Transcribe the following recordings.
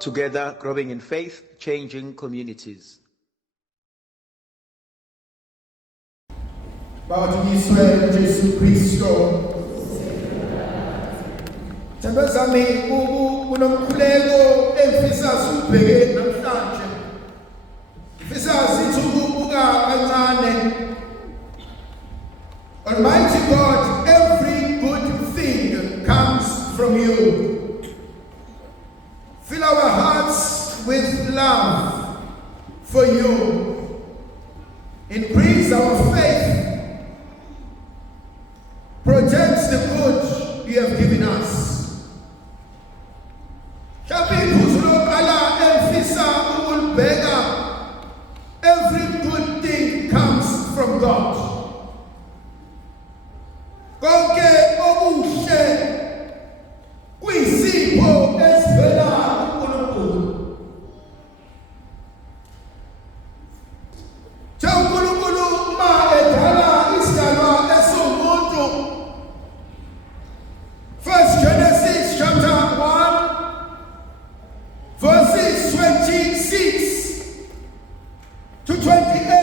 Together, growing in faith, changing communities. Bawudunyiswe Jesu Kristo. Thandwa zami kunomkhuleko engifisa sibheke namhlanje. Ngifisa sithubuka kancane. Almighty God, every good thing comes from you. Fill our hearts with love for you. Increase our faith. Protect the good you have given us. Every good thing comes from God. Konke okuhle kuyisipho esivela kuNkulunkulu. uNkulunkulu ma edala isidalwa esiwumuntu. First Genesis chapter 1 verses 26 to 28.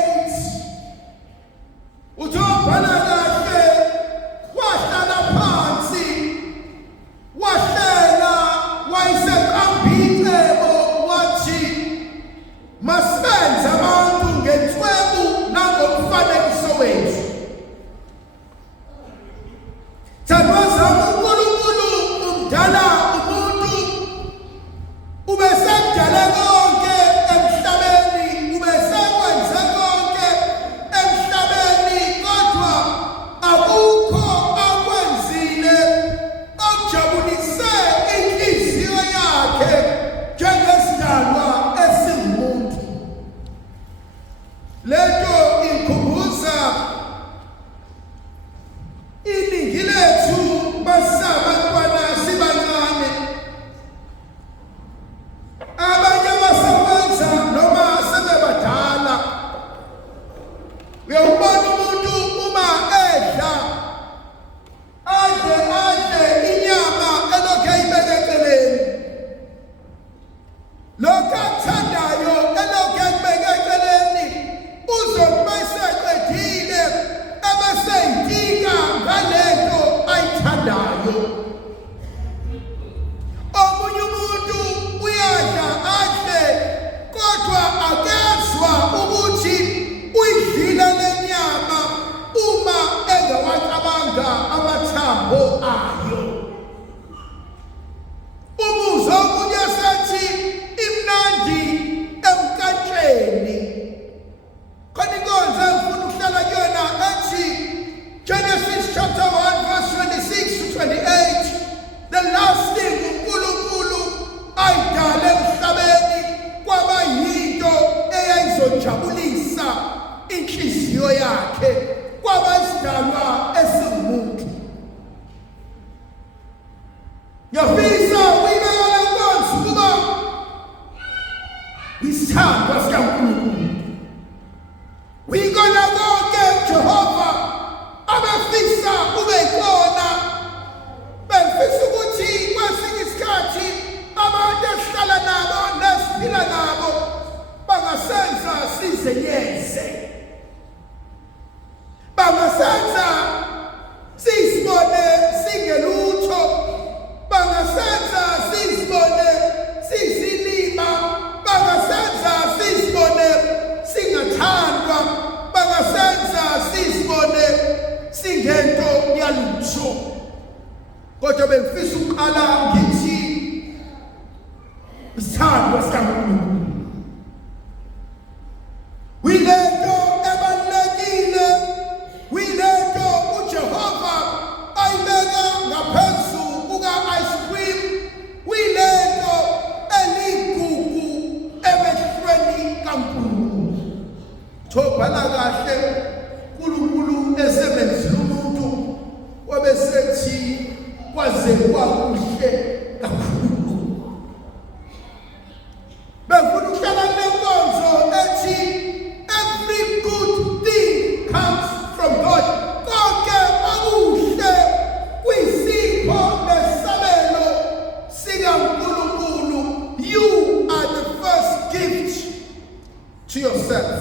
yourself.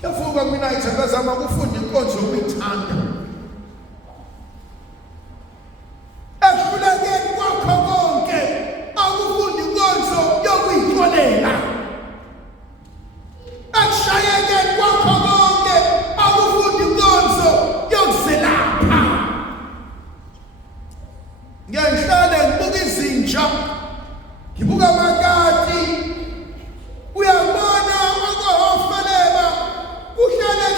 Kuyavuka mina ngizama ukufunda inkonzo yokuyithanda. Ekuhlulekeni kwakho konke akufunda inkonzo yokuyitholela. Akushayekeni kwakho konke akufunda inkonzo yokuzelapha. Ngiyahlala ngibuka izinja, ngibuka amakati, uyabona okohofeleba uhlale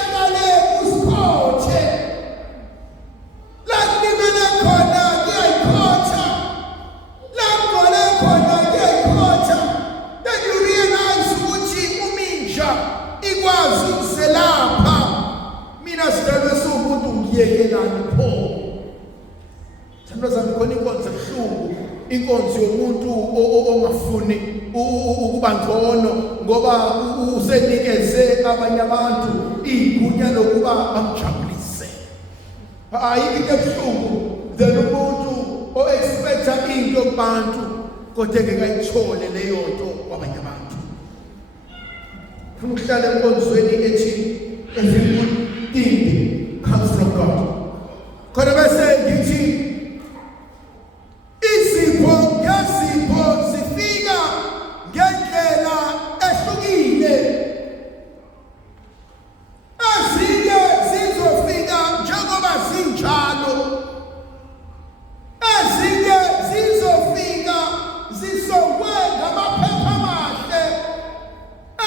usikhothe la nimele khona kuyayikhotha, la ngole khona kuyayikhotha. Then you realize ukuthi uminja ikwazi ukuselapha. Mina sidalwe siwumuntu ngiyekelani pho. Thando zami khona inkonzo ebuhlungu, inkonzo yomuntu ongafuni ukuba ngcono ngoba usenikeze abanye abantu igunya lokuba bamjabulise. Ayikho into ebuhlungu than umuntu o-expecta into kubantu kodwa ngeke ayithole leyo nto kwabanye abantu. Funa ukuhlala enkonzweni ethi every good thing comes from God. Khona bese ngithi izipho ngezipho zifika ngendlela ehlukile. Ezinye zizofika njengoba zinjalo, ezinye zizofika zisongwe ngamaphepha amahle,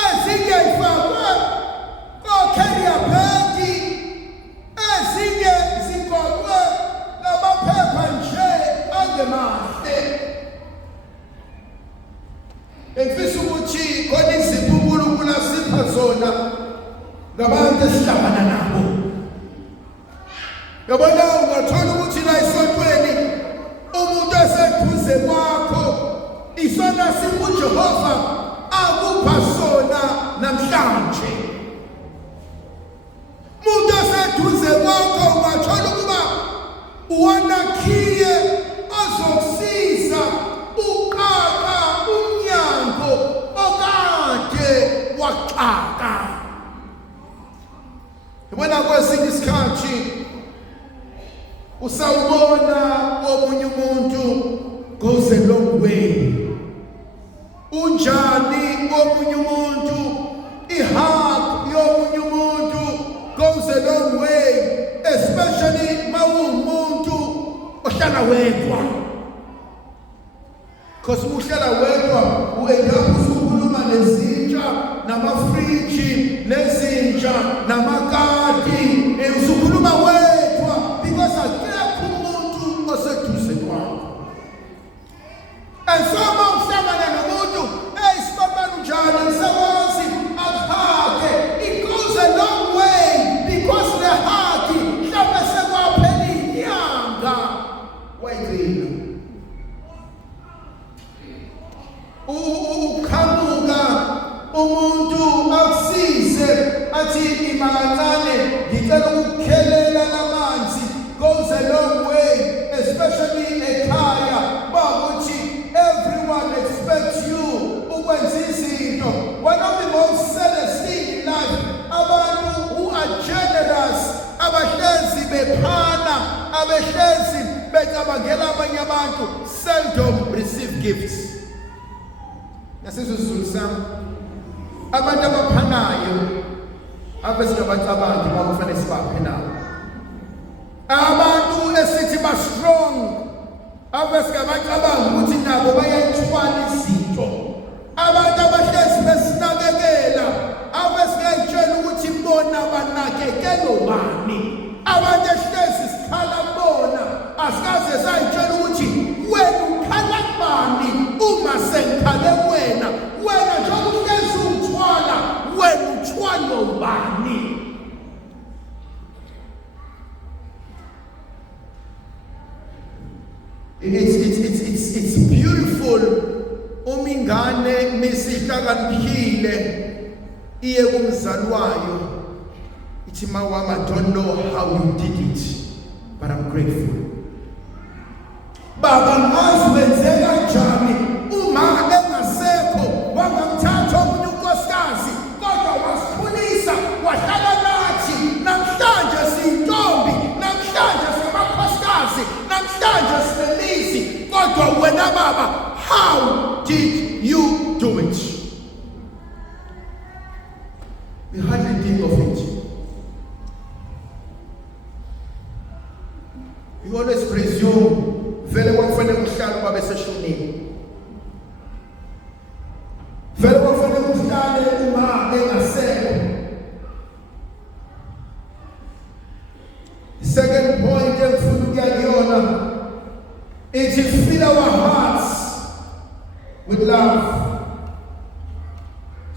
ezinye zifakwe ko-carrier bag, ezinye zifakwe ngamaphepha nje angemahle. Ngifisa ukuthi khona izipho uNkulunkulu asipha zona ngabantu esihlangana nabo. Yabona ungathola ukuthi la esontweni umuntu eseduze kwakho isona sipho uJehova akupha sona namhlanje. Umuntu eseduze kwakho ungathola ukuba uwanakhiye ozokusiza uqaka umnyango okade waxaka. Yabona kwesinye isikhathi usawubona omunye umuntu goes a long way. Unjani omunye umuntu, ihug yomunye umuntu goes a long way, especially mawumuntu ohlala wedwa. Because uhlala wedwa uendapha usukhuluma nezinja namafriji nezinja namakati, usukhuluma wedwa because akekho umuntu oseduze kwakho. And so mawuhlangana nomuntu sibabani njani ngisebenzi akuhage, it goes a long way because the hagi mhlawumbe sekwaphela inyanga wayigcina. Ukhamuka umuntu akusize athi imakancane ngicela ukukhelela namanzi, goes a long way, especially ekhaya bakuthi everyone expects you ukwenza izinto. One of the most saddest things in life, abantu who are generous, abahlezi bephana, abahlezi becabangela abanye abantu, seldom receive gifts. Nasizulu sami, abantu abaphanayo abesingabacabangi bakufanele sibaphe nabo. Abantu esithi ba strong abesingabacabangi ukuthi nabo bayayithwala izinto. Abantu abahlezi besinakekela abesingayitshela ukuthi bona banakekelo bani. Abantu ehlezi sikhala bona asikaze sayitshela ukuthi wena ukhala kubani uma sengikhale wena njengoba uhlezi uthwala wena uthwala ubani. It's beautiful umingane mesihlakaniphile iye kumzali wayo ithi mawami, I don't know how you did it but I'm grateful. Baba ngazi wenzeka njani uma engasekho wangamthatha omunye unkosikazi kodwa wena baba, how did you do it? We hardly think of it. We always presume vele kwafanele kuhlale babe seshonile. Vele kwafanele kuhlale uma engasekho. Second point engifuna ukuya kuyona is to fill our hearts with love.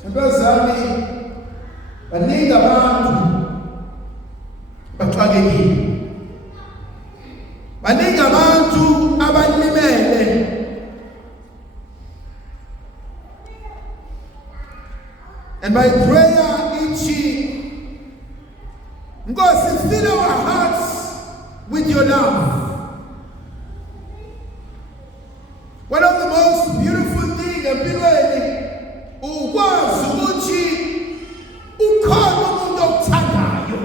Sembazami baningi abantu baxakekile. Baningi abantu abalimele. And my prayer ithi, Nkosi, fill our hearts with your love. One of the most beautiful things empilweni ukwazi ukuthi ukhona umuntu okuthandayo.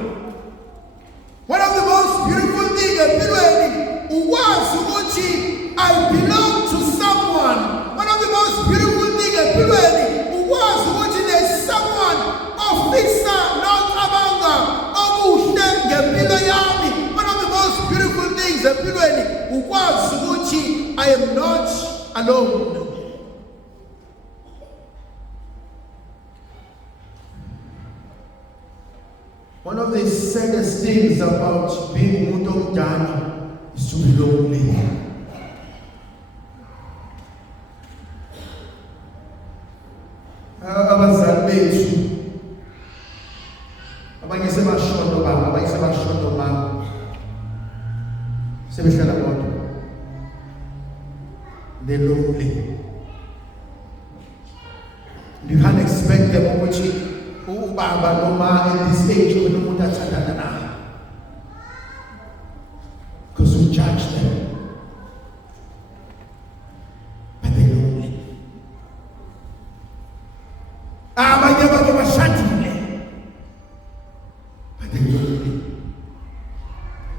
One of the most beautiful things empilweni ukwazi ukuthi I belong to someone. One of the most beautiful things empilweni ukwazi ukuthi there's someone ofisa nokucabanga okuhle ngempilo yami. One of the most beautiful things empilweni ukwazi ukuthi I am not alone. One of the saddest things about being umuntu omdala is to be lonely. Abazali bethu abanye sebashono baba, abanye sebashono mama, sebehlala bodwa. They're lonely. You can't expect them ukuthi ubaba noma at this age umuntu athandana naye, because we judge them. But they're lonely. Abanye abantu bashadile, but they're lonely.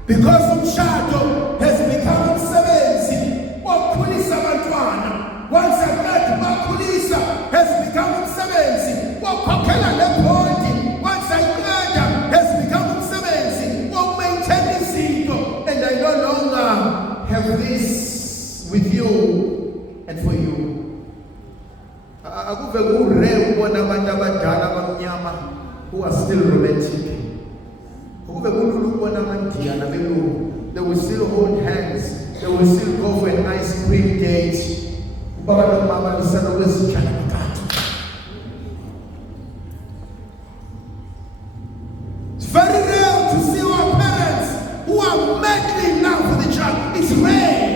Because umshado has become umsebenzi wokukhulisa abantwana. Once aqeda bakhulisa has become umsebenzi wokukhokhela lebhodi. Once aqeda has become umsebenzi wokumaintain izinto. And I no longer have this with you and for you. Akuve kurare ukubona abantu abadala abamnyama who are still romantic. Akuve kulula ukubona amandiya nabelungu. They will still hold hands. They will still go for an ice cream date. Baba no mama lisana kwesijana mkati. It's very rare to see our parents who are madly in love with each other. It's rare.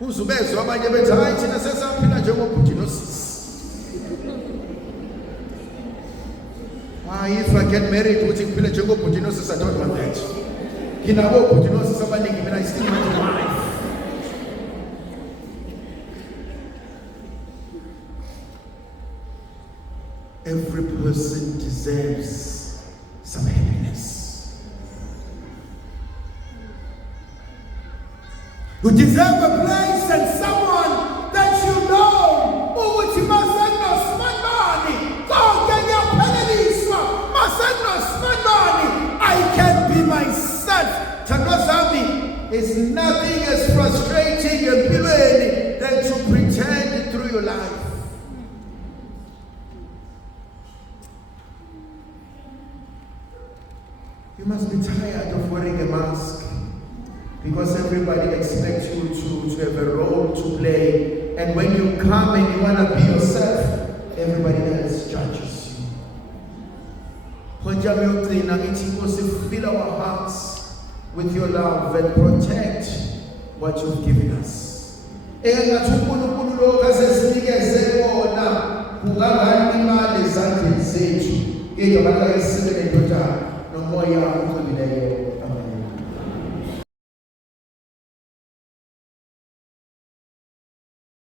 Uzubezwa abanye bethi hayi thina sesaphila njengobhuti nosisi. If I get married, uthi ngiphile njengobhuti nosisi, I don't want that. Kinabo bhuti nosisi abaningi mina I still want a wife. Every person deserves some happiness. You deserve a place and someone that you know. Ukuthi masengno sibani, konke ngiyaphelelisa. Masengno sibani, I can be myself. Thandazami, there's nothing as frustrating empilweni than to pretend through your life. You must be tired of wearing a mask because everybody expects you to have a role to play. And when you come and you want to be yourself, everybody else judges you. Fill our hearts with your love and protect what you've given us. No more young